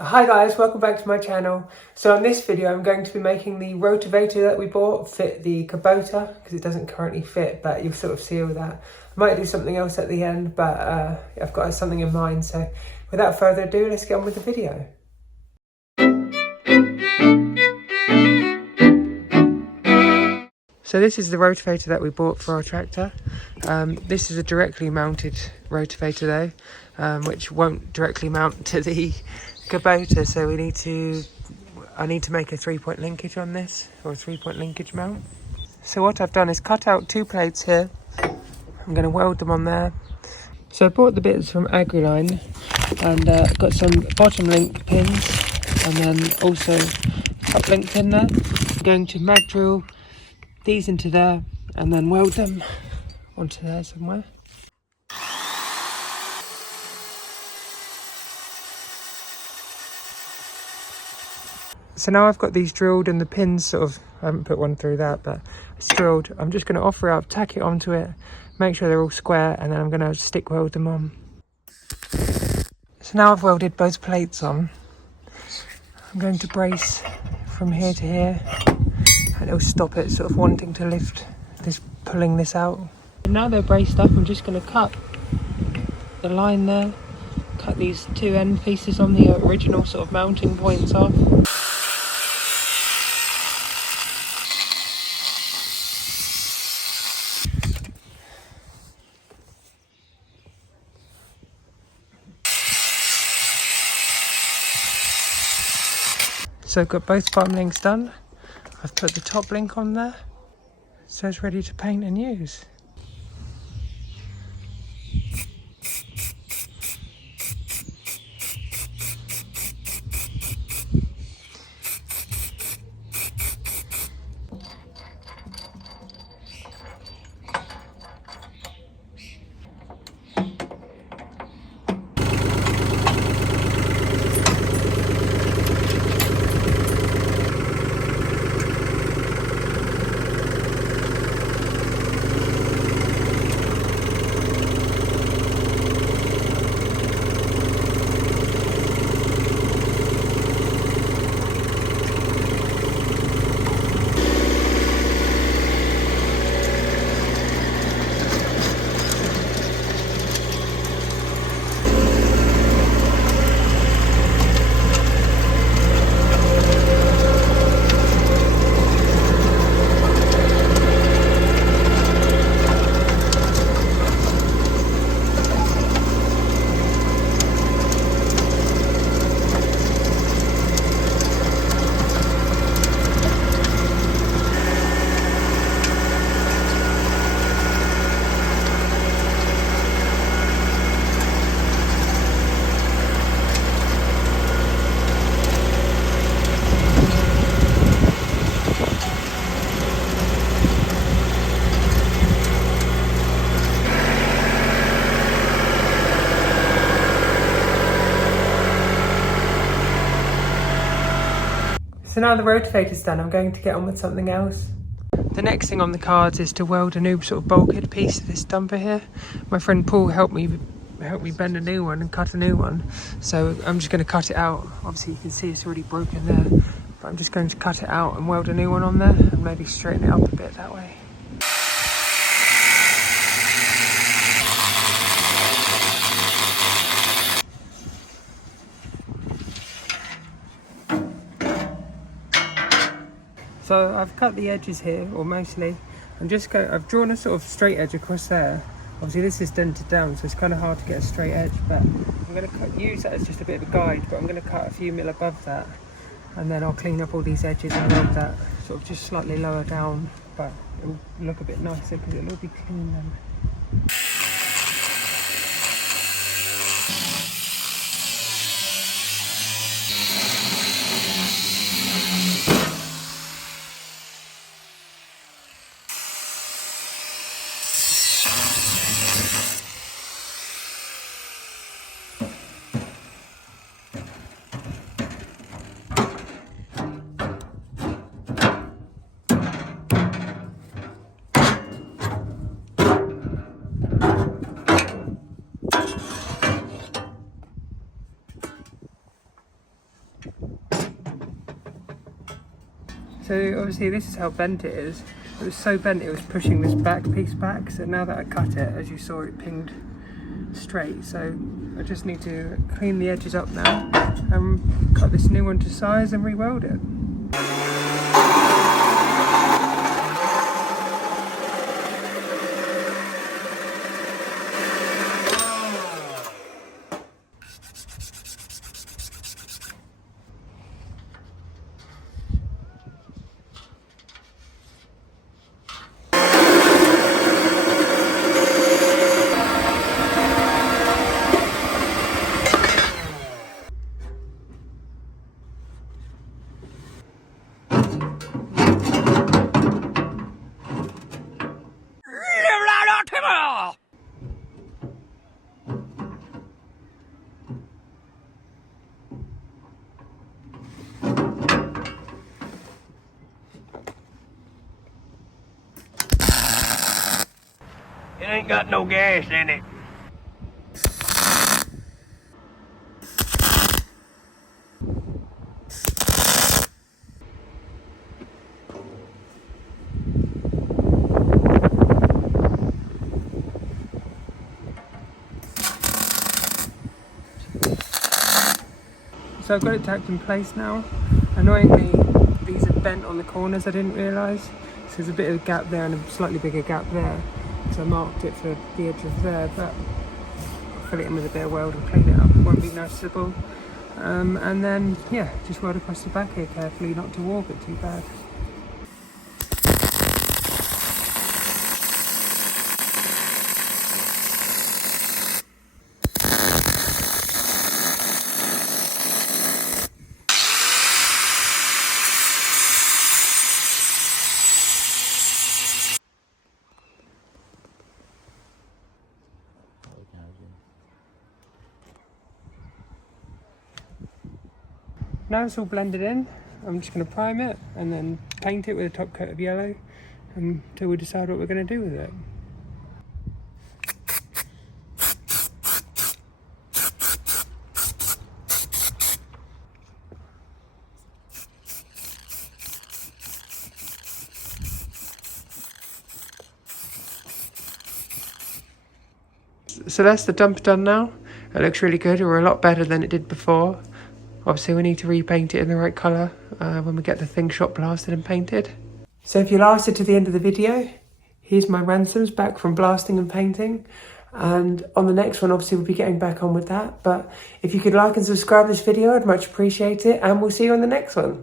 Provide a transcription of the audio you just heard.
Hi guys, welcome back to my channel. So on this video I'm going to be making the Rotovator that we bought fit the Kubota because it doesn't currently fit, but you'll sort of see all that. I might do something else at the end, but I've got something in mind. So without further ado, let's get on with the video. So this is the Rotovator that we bought for our tractor. This is a directly mounted Rotovator though, which won't directly mount to the Kubota, so I need to make a 3-point linkage on this, or a 3-point linkage mount. So what I've done is cut out 2 plates here. I'm going to weld them on there. So I bought the bits from Agriline and got some bottom link pins and then also top link pin there. I'm going to Magdrill these into there and then weld them onto there somewhere. So now I've got these drilled and the pins sort of, I haven't put one through that, but it's drilled. I'm just going to offer up, tack it onto it, make sure they're all square, and then I'm going to stick weld them on. So now I've welded both plates on. I'm going to brace from here to here, and it'll stop it sort of wanting to lift this, pulling this out. And now they're braced up, I'm just going to cut the line there, cut these 2 end pieces on the original sort of mounting points off. So I've got both bottom links done. I've put the top link on there, so it's ready to paint and use. So now the Rotovator's done, I'm going to get on with something else. The next thing on the cards is to weld a new sort of bulkhead piece to this dumper here. My friend Paul helped me bend a new one and cut a new one. So I'm just going to cut it out. Obviously you can see it's already broken there. But I'm just going to cut it out and weld a new one on there and maybe straighten it up a bit that way. So I've cut the edges here, or mostly. I've drawn a sort of straight edge across there. Obviously this is dented down, so it's kind of hard to get a straight edge, but I'm going to use that as just a bit of a guide, but I'm going to cut a few mil above that, and then I'll clean up all these edges and weld that sort of just slightly lower down, but it'll look a bit nicer because it'll all be clean then. So obviously this is how bent it is. It was so bent it was pushing this back piece back, so now that I cut it, as you saw, it pinged straight. So I just need to clean the edges up now and cut this new one to size and re-weld it. It ain't got no gas in it. So I've got it tacked in place now. Annoyingly, these are bent on the corners, I didn't realise. So there's a bit of a gap there and a slightly bigger gap there. So I marked it for the edge of there, but I'll fill it in with a bit of weld and clean it up. It won't be noticeable. And then, yeah, just weld across the back here carefully, not to warp it too bad. Now it's all blended in, I'm just going to prime it and then paint it with a top coat of yellow until we decide what we're going to do with it. So that's the dumper done now. It looks really good, or a lot better than it did before. Obviously we need to repaint it in the right colour when we get the thing shot blasted and painted. So if you lasted to the end of the video, here's my Ransomes back from blasting and painting. And on the next one, obviously we'll be getting back on with that. But if you could like and subscribe this video, I'd much appreciate it. And we'll see you on the next one.